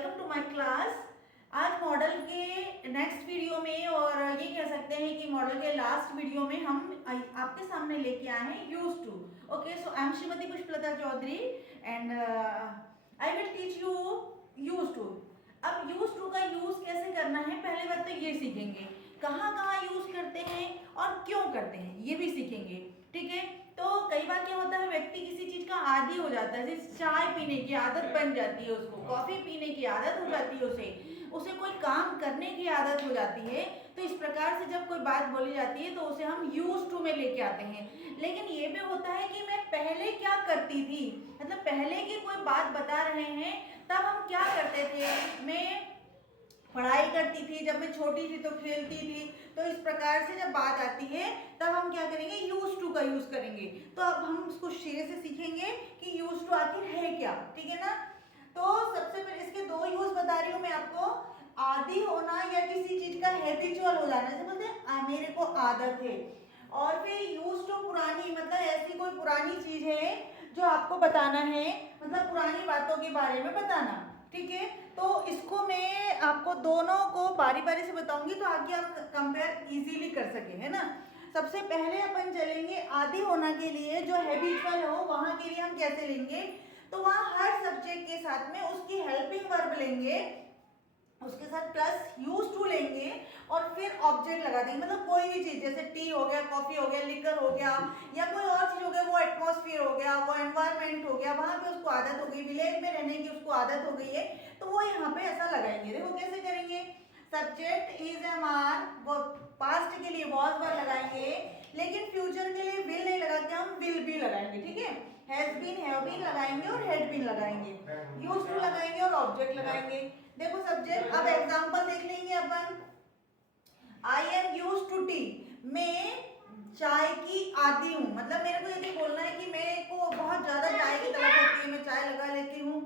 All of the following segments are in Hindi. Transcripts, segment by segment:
Welcome to my class. आज मॉडल के नेक्स्ट वीडियो में और ये कह सकते हैं कि मॉडल के लास्ट वीडियो में हम आपके सामने लेके आए हैं use to. Okay, so I am Shrimati Pushpalata Chaudhary and I will teach you use to. अब यूज टू का यूज कैसे करना है, पहले बात तो ये सीखेंगे कहाँ कहाँ यूज करते हैं और क्यों करते हैं, ये भी सीखेंगे। ठीक है, तो कई बार क्या होता है, व्यक्ति किसी चीज का आदी हो जाता है, जैसे चाय पीने की आदत बन जाती है, उसको कॉफी पीने की आदत हो जाती है, उसे कोई काम करने की आदत हो जाती है। तो इस प्रकार से जब कोई बात बोली जाती है तो उसे हम यूज टू में लेके आते हैं। लेकिन ये भी होता है कि मैं पहले क्या करती थी, मतलब पहले की कोई बात बता रहे हैं, तब हम क्या करते थे, मैं पढ़ाई करती थी, जब मैं छोटी थी तो खेलती थी। तो इस प्रकार से जब बात आती है तब हम क्या करेंगे, यूज टू का यूज करेंगे। तो अब हम उसको शेर से सीखेंगे कि यूज टू आखिर है क्या। ठीक है ना, तो सबसे पहले इसके दो यूज बता रही हूँ मैं आपको। आदी होना या किसी चीज का हैबिचुअल हो जाना, जैसे बोलते हैं मेरे को आदत है। और फिर यूज टू पुरानी, मतलब ऐसी कोई पुरानी चीज है जो आपको बताना है, मतलब पुरानी बातों के बारे में बताना। ठीक है, तो इसको मैं आपको दोनों को बारी बारी से बताऊंगी तो आगे आप कंपेयर इजीली कर सके, है ना। सबसे पहले अपन चलेंगे आदी होना के लिए, जो हैबिचुअल हो वहां के लिए हम कैसे लेंगे। तो वहां हर सब्जेक्ट के साथ में उसकी हेल्पिंग वर्ब लेंगे, उसके साथ प्लस यूज टू लेंगे और फिर ऑब्जेक्ट लगा देंगे। मतलब कोई भी चीज, जैसे टी हो गया, कॉफी हो गया, लिकर हो गया, या कोई और चीज हो गया, वो एटमॉस्फेयर हो गया, वो एनवायरनमेंट हो गया, वहां पे उसको आदत हो गई, विलेज में रहने की उसको आदत हो गई है, तो वो यहाँ पे ऐसा लगाएंगे। देखो कैसे करेंगे, सब्जेक्ट इज एम आर, वो पास्ट के लिए वॉज वर लगाएंगे, लेकिन फ्यूचर के लिए विल नहीं लगाते, हम विल बी लगाएंगे। ठीक है, हैज बीन, हैव बीन लगाएंगे और हैड बीन लगाएंगे, यूज टू लगाएंगे और ऑब्जेक्ट लगाएंगे। देखो सब्जेक्ट, अब एग्जांपल देख लेंगे अपन। I am used to tea, मैं चाय की आदी हूँ, मतलब मेरे को ये बोलना है कि मेरे को बहुत ज्यादा चाय की तलब होती है, मैं चाय लगा लेती हूँ,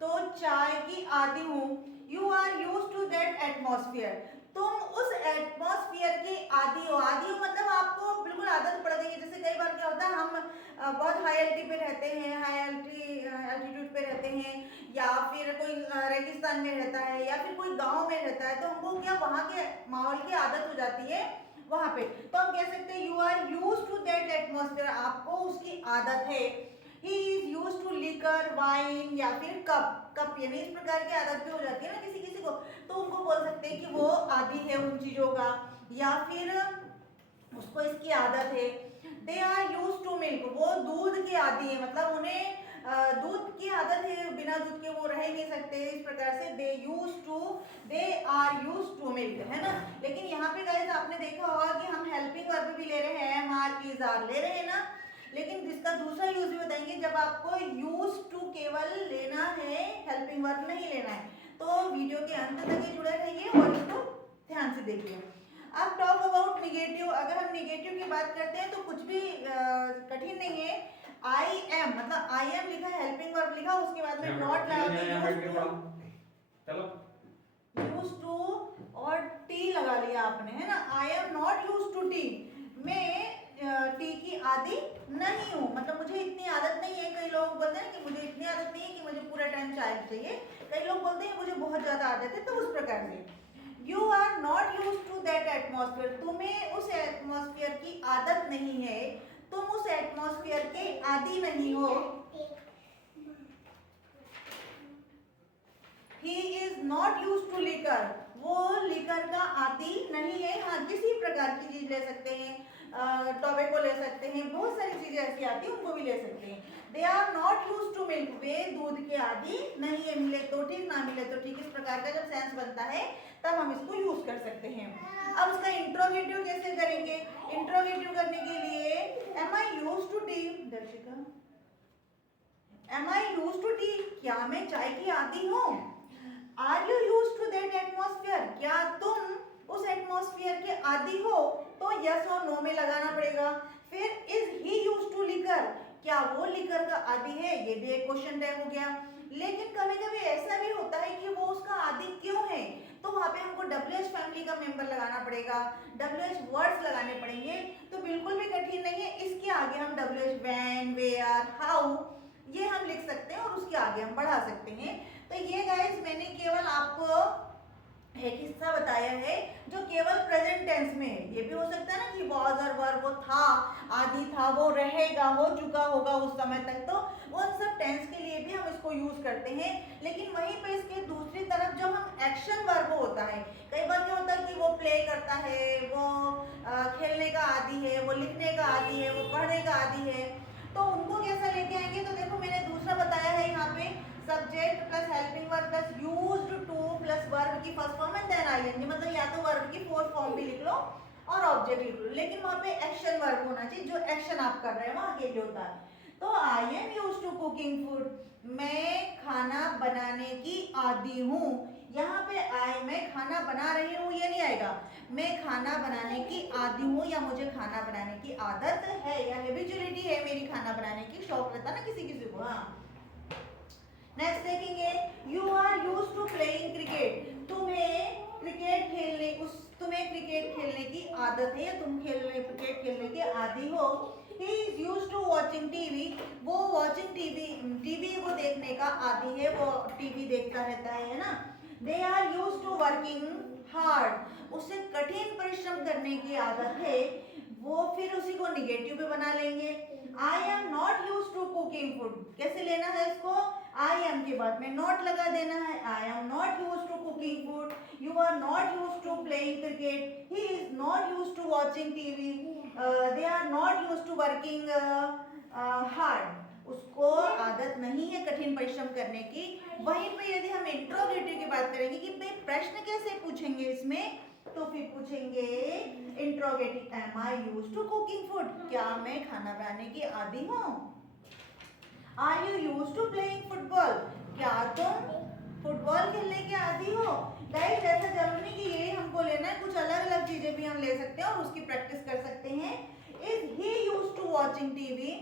तो चाय की आदी हूँ। You are use to that atmosphere, तुम उस एटमॉस्फेयर के आदी हो। आदी हो मतलब आपको बिल्कुल आदत पड़ गई है। जैसे कई बार क्या होता है, हम बहुत हाई एल्टी पे रहते हैं, हाई एल्टीट्यूड पे रहते हैं, या फिर कोई रेगिस्तान में रहता है, या फिर कोई गांव में रहता है, तो हमको क्या वहाँ के माहौल की आदत हो जाती है वहाँ पे। तो हम कह सकते हैं you are use to that atmosphere, आपको उसकी आदत है। He is use to liquor, wine, या फिर कप यानी इस प्रकार की आदत भी हो जाती है ना किसी किसी को, तो उनको बोल सकते हैं कि वो आदी है उन चीजों का, या फिर उसको इसकी आदत है। They are use to milk, वो दूध के आदी है, मतलब उन्हें दूध की आदत है, बिना दूध के वो रह नहीं सकते। इस प्रकार से they are use to milk, है ना। लेकिन यहाँ पे गाइस आपने देखा होगा कि हम हेल्पिंग वर्ब भी ले रहे हैं, एम आर इज आर ले रहे हैं ना, लेकिन जिसका दूसरा यूज भी बताएंगे जब आपको यूज टू केवल लेना है, हेल्पिंग वर्ब नहीं लेना है। तो वीडियो के अंत तक जुड़े रहिए और इसको ध्यान से देखिए। अब टॉक अबाउट निगेटिव, अगर हम निगेटिव की बात करते हैं तो कुछ भी कठिन नहीं है। आई एम, मतलब आई एम लिखा, हेल्पिंग वर्ब लिखा, उसके बाद में नॉट लगा के यूज टू और टी लगा लिया आपने, है ना। I am not use to tea, मैं टी की आदी नहीं हूँ, मतलब मुझे इतनी आदत नहीं है। कई लोग बोलते हैं कि मुझे इतनी आदत नहीं है कि मुझे पूरा टाइम चाय चाहिए, कई लोग बोलते हैं मुझे बहुत ज्यादा आदत है, तो उस प्रकार से you are not use to that atmosphere, तुम्हें उस एटमॉस्फेयर की आदत नहीं है, तुम उस एटमॉस्फेयर के आदी नहीं हो। He is not used to liquor, वो लिकर का आदी नहीं है। हाँ, किसी प्रकार की चीज ले सकते हैं, टोबैको ले सकते हैं, बहुत सारी चीजें ऐसी आती हैं, उनको भी ले सकते हैं। They are not use to milk, वे दूध के आदी नहीं है, मिले तो ठीक, ना मिले तो ठीक। इस प्रकार का जब सेंस बनता है तब हम इसको यूज कर सकते हैं। अब उसका इंट्रोगेटिव कैसे करेंगे, इंट्रोगेटिव करने के लिए am I use to tea, दर्शिका am I use to tea, क्या मैं चाय की आदी हूँ। Are you use to that atmosphere, क्या तुम उस एटमॉस्फेयर के आदी हो, तो यस और नो में लगाना पड़ेगा। फिर is he use to liquor, क्या वो लिकर का आदी है, ये भी एक क्वेश्चन टैग हो गया। लेकिन कभी कभी ऐसा भी होता है कि वो उसका आदी क्यों है, तो वहां पे हमको WH फैमिली का मेंबर लगाना पड़ेगा, WH वर्ड्स लगाने पड़ेंगे। तो बिल्कुल भी कठिन नहीं है, इसके आगे हम WH व्हेन, वेयर, हाउ ये हम लिख सकते हैं और उसके आगे हम बढ़ा सकते हैं। तो ये गाइस मैंने आपको एक हिस्सा बताया है जो केवल प्रेजेंट टेंस में है। ये भी हो सकता है ना कि वॉज और वर, वो था, आदि था, वो रहेगा, हो चुका होगा उस समय तक, तो उन सब टेंस के लिए भी हम इसको यूज करते हैं। लेकिन वहीं पे इसके दूसरी तरफ जब हम एक्शन वर्ब होता है, कई बार क्या होता है कि वो प्ले करता है, वो खेलने का आदि है, वो लिखने का आदि है, वो पढ़ने का आदि है, तो उनको कैसा लेके आएंगे? तो देखो मैंने दूसरा बताया है यहाँ पे, subject plus helping verb plus used to plus verb की first form and then ING, मतलब या तो वर्ब की फोर्थ फॉर्म भी लिख लो और ऑब्जेक्ट लिख लो, लेकिन वहां पे एक्शन वर्ब होना चाहिए, जो एक्शन आप कर रहे हैं वहां के लिए होता है। तो I am used to cooking food, मैं खाना बनाने की आदी हूँ। यहाँ पे आई, मैं खाना बना रही हूँ, ये नहीं आएगा, मैं खाना बनाने की आदी हूँ या मुझे खाना बनाने की आदत है या हैबिचुअलिटी है मेरी खाना बनाने की, शौक रहता ना किसी किसी को। हाँ, नेक्स्ट देखेंगे, you are used to playing cricket, तुम्हें क्रिकेट खेलने की आदत है या तुम क्रिकेट खेलने के आदी हो। He is used to watching TV, वो वॉचिंग टीवी को देखने का आदी है, वो टीवी देखता रहता है ना। They are used to working hard, उसे कठिन परिश्रम करने की आदत है, वो फिर उसी को निगेटिव पे बना लेंगे। I am not used to cooking food, कैसे लेना है इसको? आई एम के बाद में नॉट लगा देना है, I am not used to cooking food, you are not used to playing cricket, he is not used to watching TV, they are not used to working hard, उसको आदत नहीं है कठिन परिश्रम करने की। वहीं पे यदि हम इंट्रोगेटिव की बात करेंगे कि भाई प्रश्न कैसे पूछेंगे इसमें, तो फिर पूछेंगे interrogative, am I used to cooking food, क्या मैं खाना बनाने की आदी हूँ। Are you used to playing football, क्या तुम फुटबॉल खेलने के आदी हो। गाइस ऐसा जरूरी नहीं कि यही हमको लेना है, कुछ अलग अलग चीजें भी हम ले सकते हैं और उसकी प्रैक्टिस कर सकते हैं। Is he used to watching TV,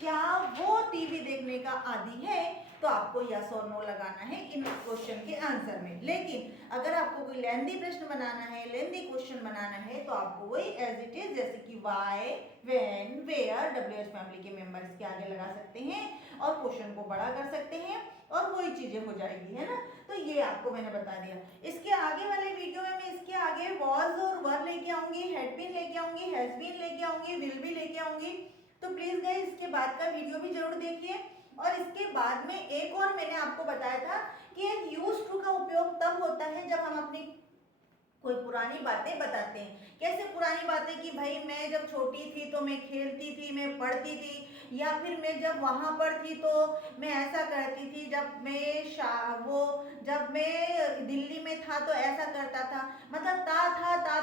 क्या वो टीवी देखने का आदी है, तो आपको यस और नो लगाना है इन क्वेश्चन के आंसर में। लेकिन अगर आपको कोई लेंदी प्रश्न बनाना है, लेंदी क्वेश्चन बनाना है, तो आपको वही एज इट इज, जैसे कि why, when, where, WH family के मेंबर्स के आगे लगा सकते हैं और क्वेश्चन को बड़ा कर सकते हैं और वही चीजें हो जाएगी, है ना। तो ये आपको मैंने बता दिया। इसके आगे वाले वीडियो में मैं इसके आगे वॉज और वर लेके आऊंगी, हैड बीन लेके आऊंगी, हैज बीन लेके आऊंगी, विल बी लेके आऊंगी। तो प्लीज गाइस इसके बाद का वीडियो भी जरूर देखिए। और इसके बाद में एक और मैंने आपको बताया था कि एक यूज्ड टू का उपयोग तब होता है जब हम अपनी कोई पुरानी बातें बताते हैं। कैसे पुरानी बातें? कि भाई मैं जब छोटी थी तो मैं खेलती थी, मैं पढ़ती थी, या फिर मैं जब वहां पर थी तो मैं ऐसा करती थी, जब मैं दिल्ली में था तो ऐसा करता था, मतलब ता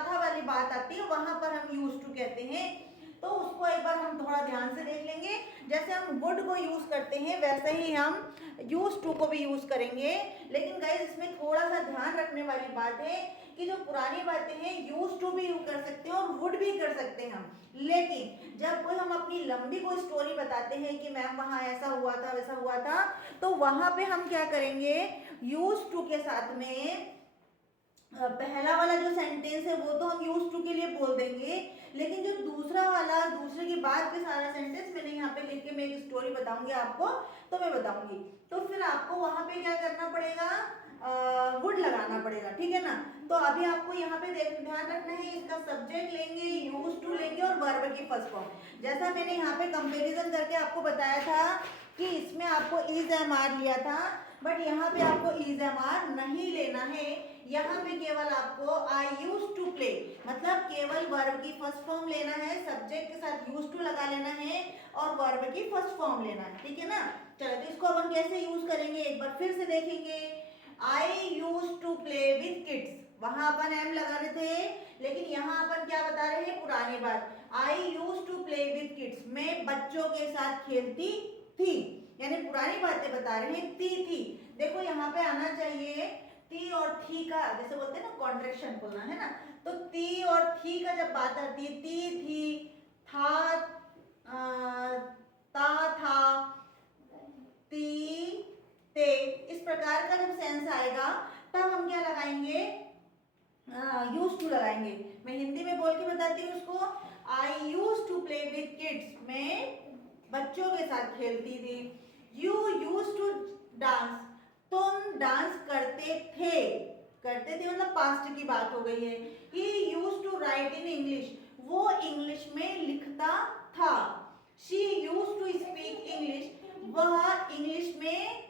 था वाली बात आती है, वहां पर हम यूज्ड टू कहते हैं। तो उसको एक बार हम थोड़ा ध्यान से देख लेंगे। जैसे हम वुड को यूज करते हैं वैसे ही हम यूज टू को भी यूज करेंगे। लेकिन गाइस इसमें थोड़ा सा ध्यान रखने वाली बात है कि जो पुरानी बातें हैं यूज टू भी यूज कर सकते हैं और वुड भी कर सकते हैं हम। लेकिन जब कोई हम अपनी लंबी कोई स्टोरी बताते हैं कि मैम वहां ऐसा हुआ था, वैसा हुआ था, तो वहां पे हम क्या करेंगे, यूज टू के साथ में पहला वाला जो सेंटेंस है वो तो हम यूज टू के लिए बोल देंगे, लेकिन जो दूसरा वाला, दूसरे के बाद के सारा सेंटेंस मैंने यहाँ पे लिख के मैं एक स्टोरी बताऊंगी आपको, तो मैं बताऊंगी, तो फिर आपको वहां पे क्या करना पड़ेगा, वुड लगाना पड़ेगा, ठीक है ना। तो अभी आपको यहाँ पे ध्यान रखना है, इसका सब्जेक्ट लेंगे, यूज टू लेंगे और वर्ब की फर्स्ट फॉर्म। जैसा मैंने यहाँ पे कंपेरिजन करके आपको बताया था कि इसमें आपको इज एम आर लिया था, बट यहाँ पे आपको इज एम आर नहीं लेना है। यहाँ पे केवल आपको आई यूज टू प्ले, मतलब केवल वर्ब की फर्स्ट फॉर्म लेना है, सब्जेक्ट के साथ यूज टू लगा लेना है और वर्ब की फर्स्ट फॉर्म लेना है, ठीक है ना। चलो तो इसको अब हम कैसे यूज करेंगे एक बार फिर से देखेंगे। I use to play with kids, वहां अपन एम लगा रहे थे, लेकिन यहाँ अपन क्या बता रहे हैं, पुरानी बात। I use to play with kids, मैं बच्चों के साथ खेलती थी, यानी पुरानी बातें बता रहे हैं, थी। देखो यहाँ पे आना चाहिए ती और थी का, जैसे बोलते हैं ना कॉन्ट्रैक्शन बोलना है ना, तो ती और थी का जब बात आती है, ती थी, था ता था, ती ते, इस प्रकार का जब सेंस आएगा तब हम क्या लगाएंगे, यूज टू लगाएंगे। मैं हिंदी में बोल के बताती हूँ उसको, I use to play with kids, मैं बच्चों के साथ खेलती थी। यू यूज टू डांस, तुम डांस करते थे, करते थे मतलब पास्ट की बात हो गई है। He used to write in English, वो इंग्लिश में लिखता था। She used to speak English, वह इंग्लिश में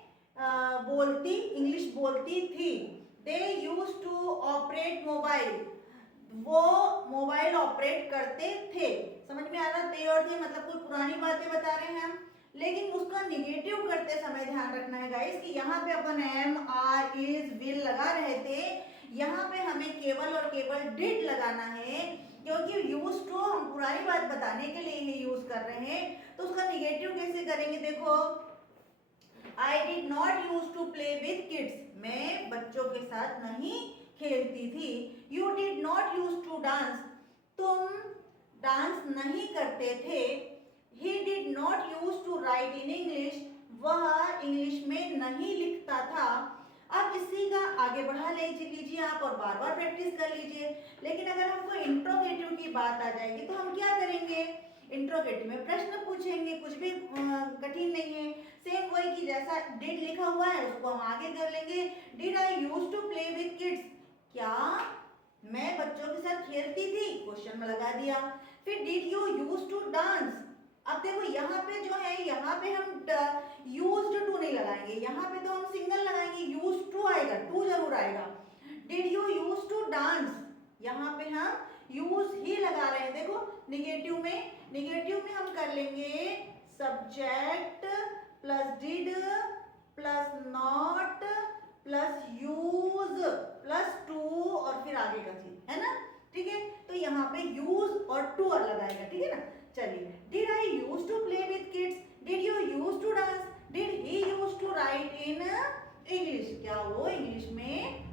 इंग्लिश बोलती थी। They used to operate mobile, वो मोबाइल ऑपरेट करते थे। समझ में आ रहा, दे और थे मतलब कोई पुरानी बातें बता रहे हैं हम, लेकिन उसका निगेटिव करते समय ध्यान रखना है गाइस कि यहाँ पे अपन एम आर इज विल लगा रहे थे, यहाँ पे हमें केवल और केवल डिड लगाना है, क्योंकि यूज टू हम पुरानी बात बताने के लिए ही यूज कर रहे हैं। तो उसका निगेटिव कैसे करेंगे, देखो I did not use to play with kids, मैं बच्चों के साथ नहीं खेलती थी। You did not use to dance, तुम डांस नहीं करते थे। He did not use to write in English, वह इंग्लिश में नहीं लिखता था। अब इसी का आगे बढ़ा लीजिए आप और बार बार प्रैक्टिस कर लीजिए। लेकिन अगर हमको इंट्रोगेटिव की बात आ जाएगी तो हम क्या करेंगे, इंट्रोगेटिव में प्रश्न पूछेंगे, कुछ भी कठिन नहीं है। सेम वही कि जैसा डिड लिखा हुआ है उसको हम आगे कर लेंगे। Did I use to play with kids, क्या मैं बच्चों के साथ खेलती थी, क्वेश्चन में लगा दिया। फिर did you use to dance, अब देखो यहाँ पे जो है, यहाँ पे हम यूज्ड टू नहीं लगाएंगे, यहाँ पे तो हम सिंगल लगाएंगे, यूज्ड टू आएगा, टू जरूर आएगा। Did you use to dance, यहाँ पे हम यूज ही लगा रहे हैं। देखो निगेटिव में हम कर लेंगे subject plus did plus not plus use plus two और फिर आगे का चीज है ना, ठीक है। तो यहाँ पे यूज और टू लगाएगा, ठीक है ना। चलिए, did I use to play with kids, did you use to dance, did he use to write in English, क्या वो इंग्लिश में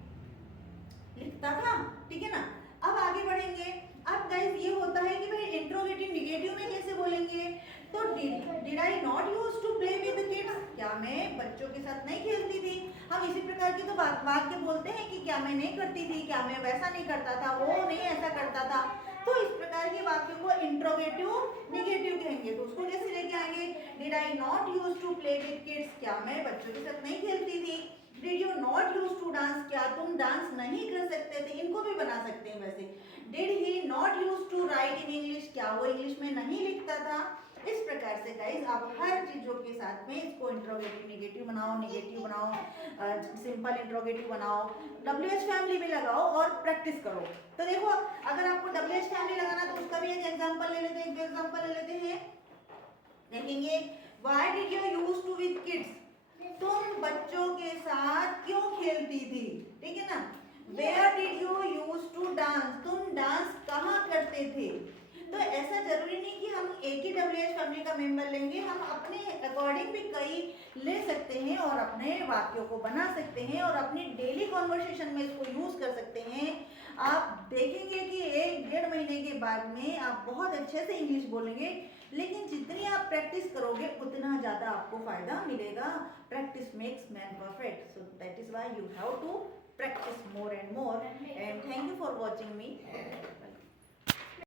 लिखता था, ठीक है ना। अब आगे बढ़ेंगे। अब गाइस ये होता है कि भाई इंट्रोगेटिव निगेटिव में कैसे बोलेंगे, तो did I not use to play with kids, क्या मैं बच्चों के साथ नहीं खेलती थी। हम इसी प्रकार के तो वाक्य बोलते हैं कि क्या मैं नहीं करती थी, क्या मैं वैसा नहीं करता था, वो नहीं ऐसा करता था। तो इस प्रकार के वाक्यों को इंट्रोगेटिव निगेटिव कहेंगे। तो उसको कैसे लेके आएंगे, did I not use to play with kids, क्या मैं बच्चों के साथ नहीं खेलती थी। Did you not use to dance, क्या तुम डांस नहीं कर सकते थे, इनको भी बना सकते हैं वैसे। Did he not use to write in English, क्या वो इंग्लिश में नहीं लिखता था। इस प्रकार से गाइस आप हर चीजों के साथ में इसको इंट्रोगेटिव निगेटिव बनाओ, नेगेटिव बनाओ, सिंपल इंट्रोगेटिव बनाओ, WH फैमिली भी लगाओ और प्रैक्टिस करो। तो देखो अगर आपको WH फैमिली लगाना तो उसका भी एक एग्जांपल ले लेते हैं, एक एग्जांपल ले लेते हैं, देखेंगे। Why did you use to with kids, तुम बच्चों के साथ क्यों खेलती थी, ठीक है ना। Where did you use to dance, तुम डांस कहाँ करते थे। तो ऐसा जरूरी नहीं कि हम एक ही WH फैमिली का मेंबर लेंगे, हम अपने अकॉर्डिंग भी कई ले सकते हैं और अपने वाक्यों को बना सकते हैं और अपनी डेली कॉन्वर्सेशन में इसको यूज कर सकते हैं। आप देखेंगे कि 1-1.5 महीने के बाद में आप बहुत अच्छे से इंग्लिश बोलेंगे, लेकिन जितनी आप प्रैक्टिस करोगे उतना ज़्यादा आपको फायदा मिलेगा। Practice makes man perfect, so that is why you have to practice more and more, and thank you for watching me.